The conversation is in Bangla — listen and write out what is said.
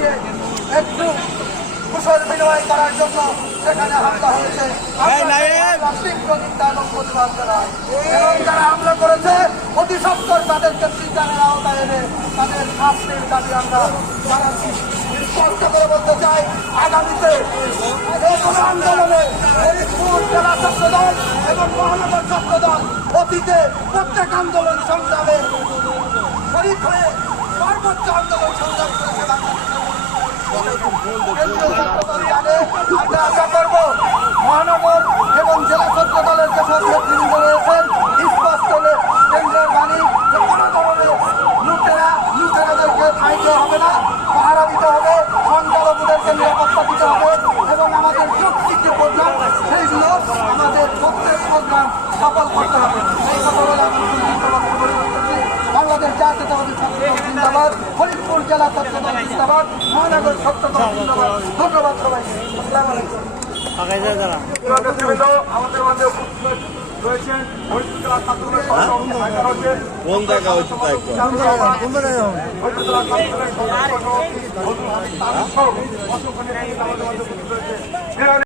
দিয়ে একটু কুশল বিনিময় করার জন্য সেখানে হামলা হয়েছে। এবং প্রতিবাদ জানায় এবং যারা হামলা করেছে অতি সত্বর তাদেরকে বিচারের আওতায় এনে তাদের শাস্তির দাবি আমরা জানাচ্ছি। স্পষ্ট করে বলতে চাই, আগামীতে কোনো আন্দোলনে ফরিদপুর জেলা ছাত্রদল এবং মহানগর ছাত্রদল অতীতে প্রত্যেক আন্দোলন সংগ্রামে শরীর হয়ে সর্বোচ্চ আন্দোলন সংগ্রাম করেছে আমরা আশা করব মহানগর এবং জেলা ছাত্র দলের যেসব নেতৃবৃন্দ রয়েছেন স্পষ্ট কেন্দ্রের বাণী যে কোনো ধরনের লুটেরাদেরকে ঠাঁই দেওয়া হবে না, পাহারা দিতে হবে, সংখ্যালঘুদেরকে নিরাপত্তা দিতে হবে এবং আমাদের যৌক্তিক যে প্রোগ্রাম সেইগুলো আমাদের প্রত্যেক প্রোগ্রাম সফল করতে হবে। এই কথা বলে আমি বাংলাদেশ জাতীয়তাবাদী ছাত্র দল জিন্দাবাদ, ফরিদপুর জেলা ছাত্র দল জিন্দাবাদ, মহানগর ছাত্র দল জিন্দাবাদ। ধন্যবাদ সবাই। আসসালামু আলাইকুম। আমাদের মাঝে রয়েছেন ফরিদপুর জেলা ছাত্র দলের কোন জায়গা হচ্ছে তাই